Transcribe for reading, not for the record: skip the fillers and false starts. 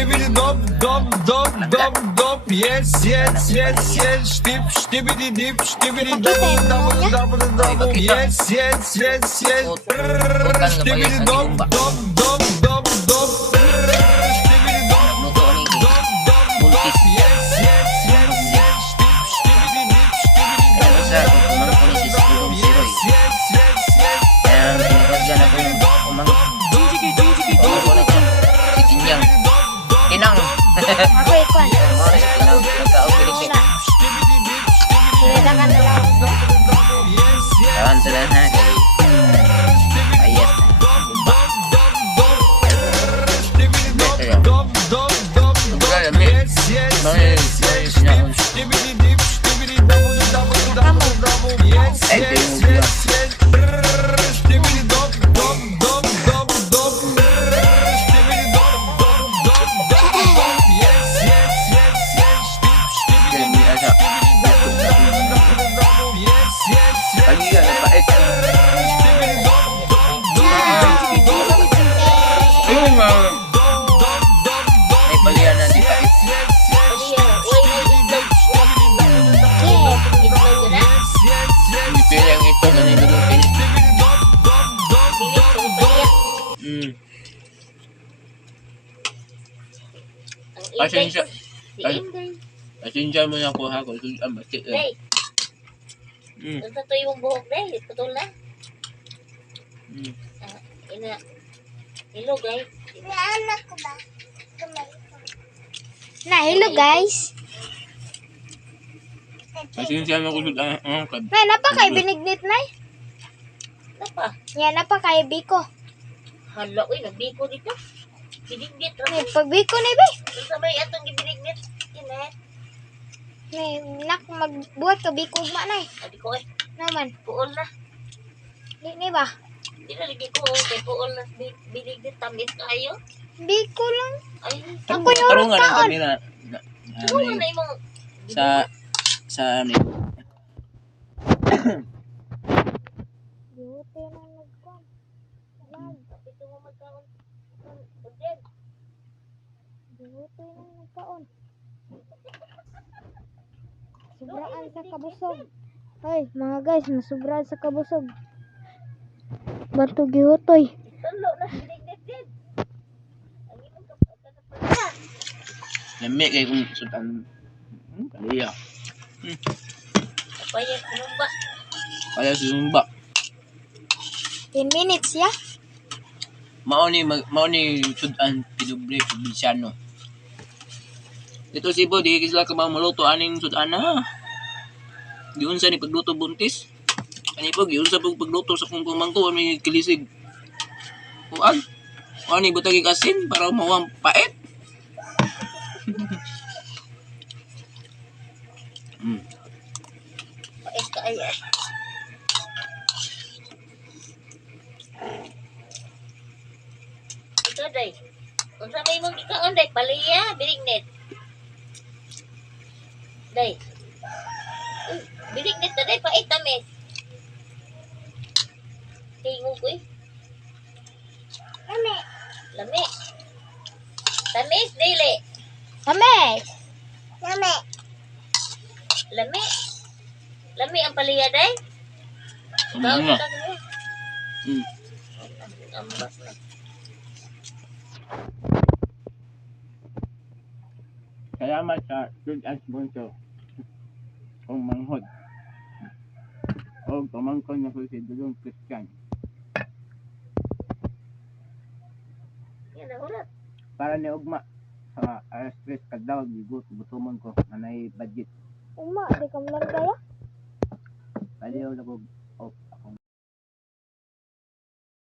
Stibidi dop dop dop dop dop. Yes yes yes yes. Stibidi dip stibidi double double double double. Yes yes yes yes. Stibidi dop dop dop dop dop. Stibidi dop dop dop dop dop. Yes yes yes yes. Stibidi dip stibidi double double double double. Yes yes yes yes. Stibidi dop dop dop dop dop. Inang. Ako ikon. Silakan dalawa. Kawan sila na kay ayat may palian na di pait. Dipili ang ito na nilulupin. Pasensya. Pasensya mo na kuha ko. Ang batik. Day. Ito to yung buhok, day. Putol na. Ina. Hello, guys. Anak ko ba? Na, hello, guys. Pasensya mo ko. Nay, napa kay binignit, nay? Napa? Yan, napa kay Biko. Hala, uy, nagbiko dito. Binignit. Nay, pag Biko, nay, be. Ano sabay atong gibinignit? Inet. Nay, nak, magbuhat ka Biko, ugma, nay. Adi ko, eh. Naman. Puol na. Di ba? Di na lagi ko, kay puol na binignit. Tamis kayo. Biko lang. Ay, ako yung Tarungan ang taon. kami na Tarungan na yung mga... sa amin. Buti na nagkon. Ito mo magkaon. Udin. Buti na nagkaon. Sobraan sa kabusog. Ay, mga guys, nasubraan sa kabusog. Bato gihutoy. Tulo na dignit din. Lami kay kung sudan. Kaliya. Papaya sumba. Kaya sumba. 10 minutes, ya? Mao ni sudan pinubre probinsano. Ito si Bo, di sila ka maluto aning sudan na. Giun sa ni pagluto buntis. Ani po giun sa pagluto sa kung mangko may kilisig. Uag. Ani butagi asin para mawang pait. Pais ka ay. Ito, day. Kung sa may mong ikaon, day, paliya, binignit. Day. Binignit na, day, pait, tamis. Tingog ko eh. Lami. Lami. Tamis, dili. Tamis. Lami. Lami. Lami ang paliya, day. Ano na? Ambas na. Salamat sa sudan sponsor. Kung manghod. O pamangkon na ko si Dulong Christian. Yan na, ulat. Para ni ugma sa alas 3 kadlaw gigot butumon ko anay budget. Uma, di ka mo lang kaya? Paliw na ko